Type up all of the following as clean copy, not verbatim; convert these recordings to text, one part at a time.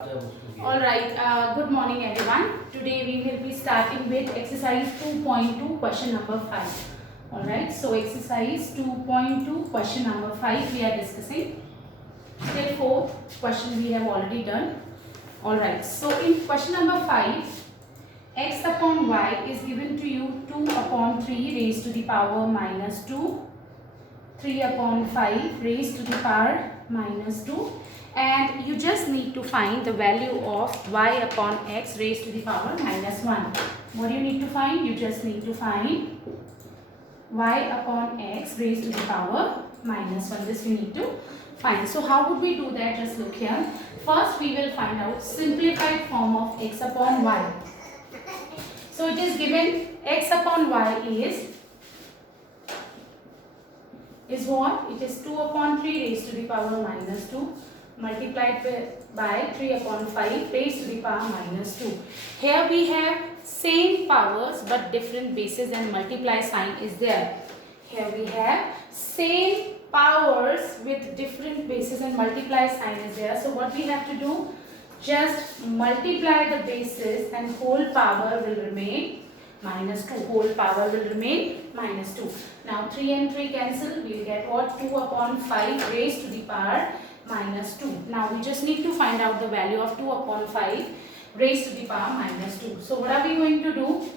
Alright, good morning everyone. Today we will be starting with exercise 2.2 question number 5. Alright, so exercise 2.2 question number 5 we are discussing. Till 4th question we have already done. Alright, so in question number 5, x upon y is given to you 2 upon 3 raised to the power minus 2, 3 upon 5 raised to the power minus 2. And you just need to find the value of y upon x raised to the power minus 1. What do you need to find? You just need to find y upon x raised to the power minus 1. This we need to find. So how would we do that? Just look here. First we will find out simplified form of x upon y. So it is given x upon y is what? It is 2 upon 3 raised to the power minus 2. Multiplied by 3 upon 5 raised to the power minus 2. Here we have same powers but different bases and multiply sign is there. Here we have same powers with different bases and multiply sign is there. So what we have to do? Just multiply the bases and whole power will remain minus 2. Whole power will remain minus 2. Now 3 and 3 cancel. We will get what? 2 upon 5 raised to the power minus 2. Now we just need to find out the value of 2 upon 5 raised to the power minus 2. So what are we going to do?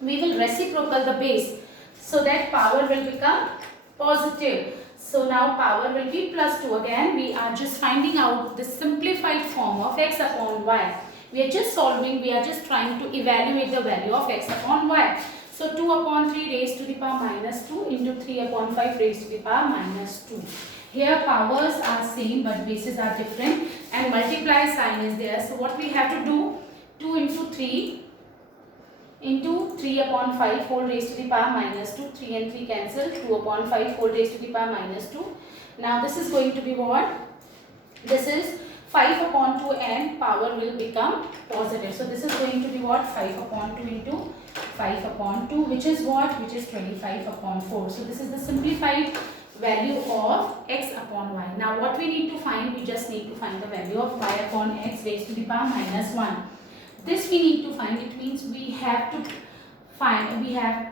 We will reciprocal the base so that power will become positive. So now power will be plus 2. Again we are just finding out the simplified form of x upon y. We are just solving, we are just trying to evaluate the value of x upon y. So 2 upon 3 raised to the power minus 2 into 3 upon 5 raised to the power minus 2. Here powers are same but bases are different and multiply sign is there. So what we have to do? 2 into 3 into 3 upon 5 whole raised to the power minus 2. 3 and 3 cancel. 2 upon 5 whole raised to the power minus 2. Now this is going to be what? This is 5 upon 2 and power will become positive. So this is going to be what? 5 upon 2 into 5 upon 2 which is what? Which is 25 upon 4. So this is the simplified value of x upon y. Now what we need to find? We just need to find the value of y upon x raised to the power minus 1. This we need to find. It means we have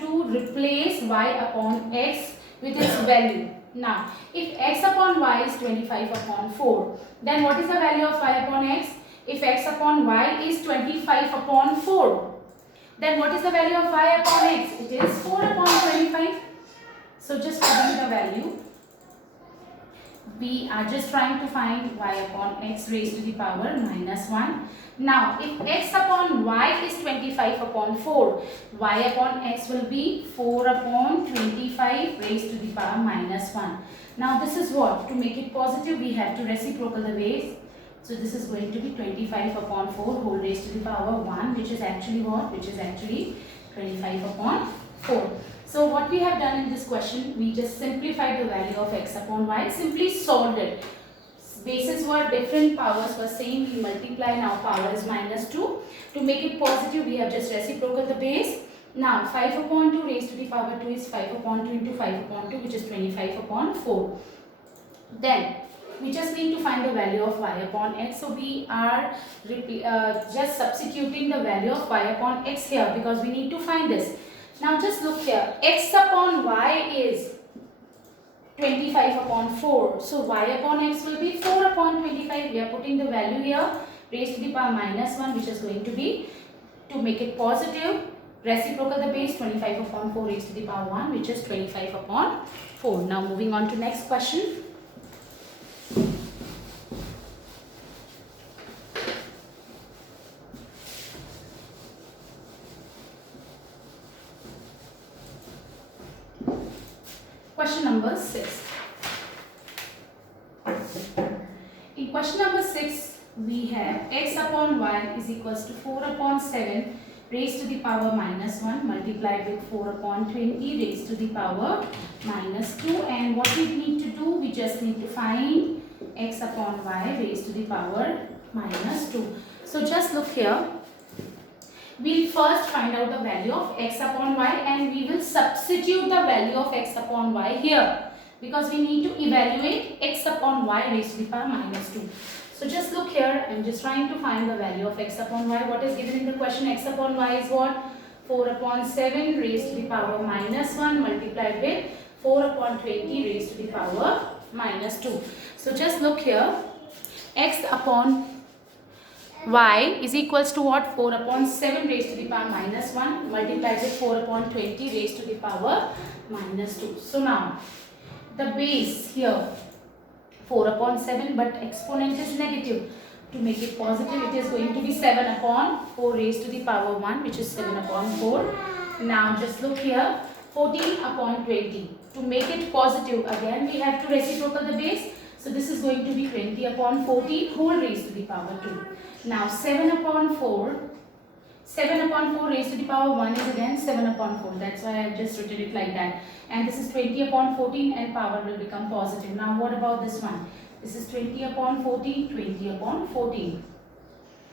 to replace y upon x with its value. Now if x upon y is 25 upon 4, then what is the value of y upon x? If x upon y is 25 upon 4, then what is the value of y upon x? It is 4 upon 25. So just putting the value, we are just trying to find y upon x raised to the power minus 1. Now if x upon y is 25 upon 4, y upon x will be 4 upon 25 raised to the power minus 1. Now this is what? To make it positive we have to reciprocal the base. So this is going to be 25 upon 4 whole raised to the power 1 which is actually what? Which is actually 25 upon 4. So what we have done in this question, we just simplified the value of x upon y, simply solved it. Bases were different, powers were same, we multiply, now power is minus 2. To make it positive, we have just reciprocal the base. Now 5 upon 2 raised to the power 2 is 5 upon 2 into 5 upon 2 which is 25 upon 4. Then we just need to find the value of y upon x. So we are just substituting the value of y upon x here because we need to find this. Now just look here, x upon y is 25 upon 4. So y upon x will be 4 upon 25. We are putting the value here raised to the power minus 1 which is going to be, to make it positive, reciprocal the base 25 upon 4 raised to the power 1 which is 25 upon 4. Now moving on to next question. Question number 6. In question number 6, we have x upon y is equals to 4 upon 7 raised to the power minus 1 multiplied with 4 upon 20 raised to the power minus 2. And what we need to do? We just need to find x upon y raised to the power minus 2. So just look here. We'll first find out the value of x upon y and we will substitute the value of x upon y here because we need to evaluate x upon y raised to the power minus 2. So just look here, I'm just trying to find the value of x upon y. What is given in the question? X upon y is what? 4 upon 7 raised to the power minus 1 multiplied with 4 upon 20 raised to the power minus 2. So just look here, x upon y is equals to what? 4 upon 7 raised to the power minus 1 multiplied with 4 upon 20 raised to the power minus 2. So now the base here 4 upon 7, but exponent is negative. To make it positive, it is going to be 7 upon 4 raised to the power 1, which is 7 upon 4. Now just look here, 14 upon 20. To make it positive, again we have to reciprocal the base. So this is going to be 20 upon 14 whole raised to the power 2. Now 7 upon 4 raised to the power 1 is again 7 upon 4. That's why I have just written it like that. And this is 20 upon 14 and power will become positive. Now what about this one? This is 20 upon 14, 20 upon 14.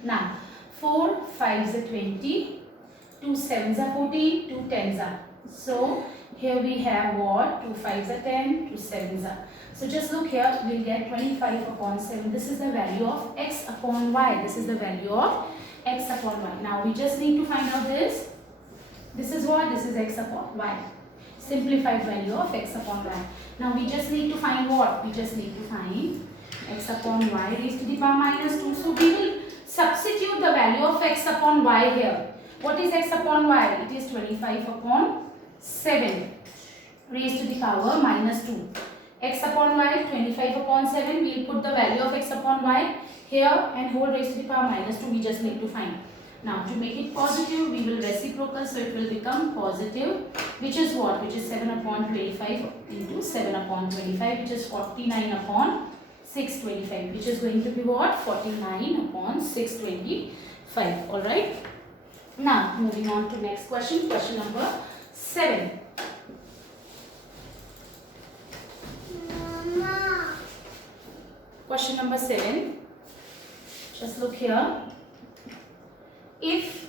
Now 4 5s are 20, 2 7s are 14, 2 10s are. So here we have what? 2 5s are 10, 2 7s are. So just look here, we will get 25 upon 7. This is the value of x upon y. This is the value of x upon y. Now we just need to find out this. This is what? This is x upon y. Simplified value of x upon y. Now we just need to find what? We just need to find x upon y raised to the power minus 2. So we will substitute the value of x upon y here. What is x upon y? It is 25 upon 7 raised to the power minus 2. X upon y, 25 upon 7. We will put the value of x upon y here and whole raised to the power minus 2. We just need to find. Now to make it positive, we will reciprocal, so it will become positive, which is what? Which is 7 upon 25 into 7 upon 25, which is 49 upon 625, which is going to be what? 49 upon 625. Alright. Now moving on to next question, question number 7. Question number 7. Just look here. If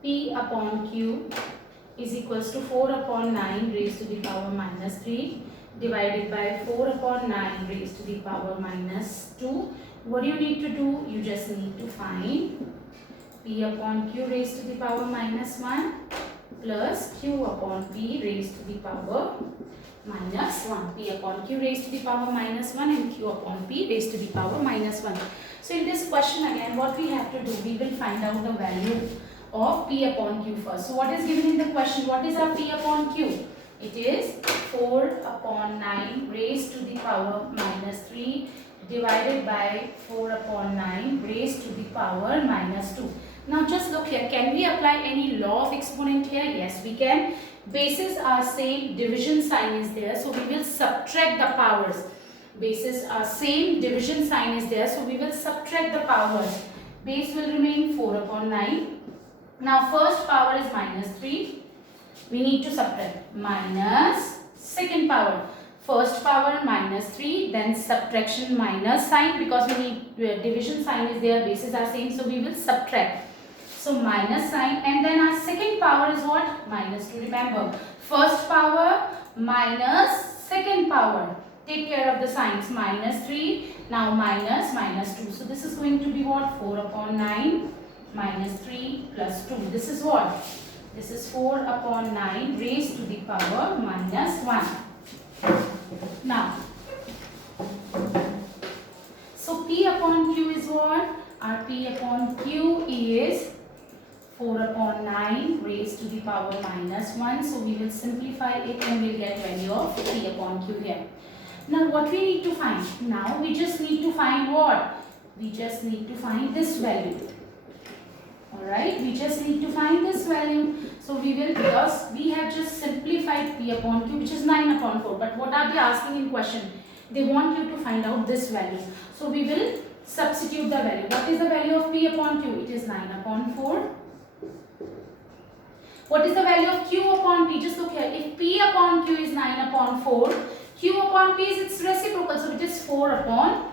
P upon Q is equals to 4 upon 9 raised to the power minus 3 divided by 4 upon 9 raised to the power minus 2, what do you need to do? You just need to find P upon Q raised to the power minus 1 plus Q upon P raised to the power minus 1. P upon Q raised to the power minus 1 and Q upon P raised to the power minus 1. So in this question again, what we have to do, we will find out the value of P upon Q first. So what is given in the question? What is our P upon Q? It is 4 upon 9 raised to the power minus 3 divided by 4 upon 9 raised to the power minus 2. Now just look here, can we apply any law of exponent here? Yes, we can. Bases are same, division sign is there, so we will subtract the powers. Bases are same, division sign is there, so we will subtract the powers. Base will remain 4 upon 9. Now first power is minus 3. We need to subtract minus second power. First power minus 3, then subtraction minus sign, because we need division sign is there, bases are same, so we will subtract. So minus sign, and then our second power is what? Minus 2. Remember, first power minus second power. Take care of the signs. Minus 3, now minus 2. So this is going to be what? 4 upon 9 minus 3 plus 2. This is what? This is 4 upon 9 raised to the power minus 1. Now, so P upon Q is what? Our P upon Q is 4 upon 9 raised to the power minus 1. So we will simplify it and we will get value of P upon Q here. Now what we need to find? Now we just need to find what? We just need to find this value. Alright, we just need to find this value. So we will, because we have just simplified P upon Q, which is 9 upon 4. But what are they asking in question? They want you to find out this value. So we will substitute the value. What is the value of P upon Q? It is 9 upon 4. What is the value of Q upon P? Just look here. If P upon Q is 9 upon 4, Q upon P is its reciprocal. So it is 4 upon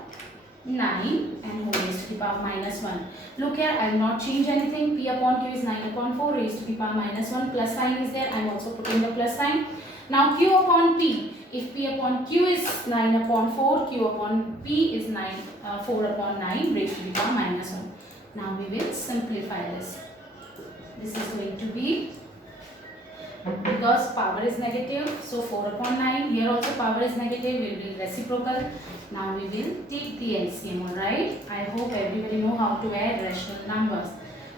9 and whole raised to the power minus 1. Look here, I will not change anything. P upon Q is 9 upon 4 raised to the power minus 1. Plus sign is there. I am also putting the plus sign. Now Q upon P. If P upon Q is 9 upon 4, Q upon P is 9 4 upon 9 raised to the power minus 1. Now we will simplify this. This is going to be, because power is negative, so 4 upon 9, here also power is negative, will be reciprocal. Now we will take the LCM, alright. I hope everybody know how to add rational numbers.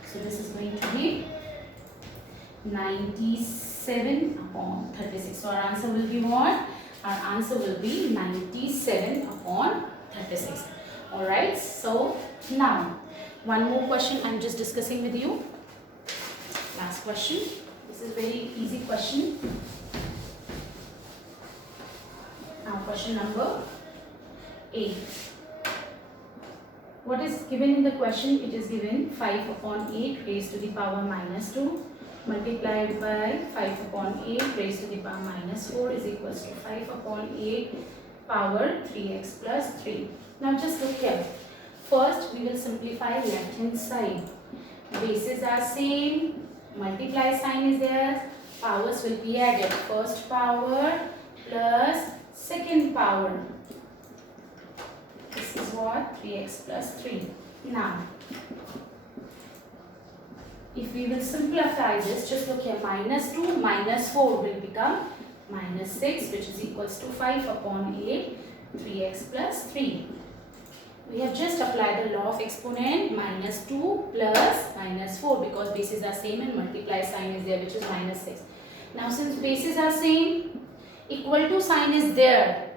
So this is going to be 97 upon 36. So our answer will be what? Our answer will be 97 upon 36. Alright, so now one more question I am just discussing with you. Last question. This is very easy question. Now question number 8. What is given in the question? It is given 5 upon 8 raised to the power minus 2 multiplied by 5 upon 8 raised to the power minus 4 is equals to 5 upon 8 power 3x plus 3. Now just look here. First we will simplify left hand side. Bases are same. Multiply sign is there, powers will be added. First power plus second power. This is what? 3x plus 3. Now, if we will simplify this, just look here, minus 2 minus 4 will become minus 6, which is equals to 5 upon 8, 3x plus 3. We have just applied the law of exponent, minus 2 plus minus 4, because bases are same and multiply sign is there, which is minus 6. Now since bases are same, equal to sign is there,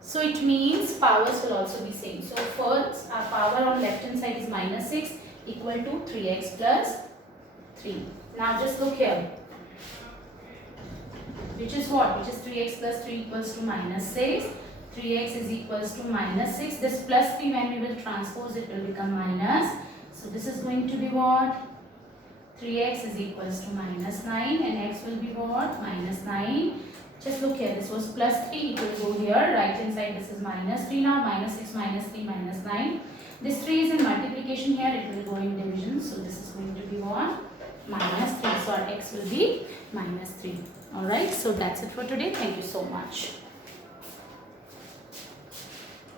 so it means powers will also be same. So first our power on left hand side is minus 6 equal to 3x plus 3. Now just look here, which is what? Which is 3x plus 3 equals to minus 6. 3x is equals to minus 6. This plus 3, when we will transpose, it will become minus. So this is going to be what? 3x is equals to minus 9 and x will be what? Minus 9. Just look here, this was plus 3, it will go here. Right hand side, this is minus 3 now. Minus 6, minus 3, minus 9. This 3 is in multiplication here, it will go in division. So this is going to be what? Minus 3. So our x will be minus 3. Alright, so that's it for today. Thank you so much.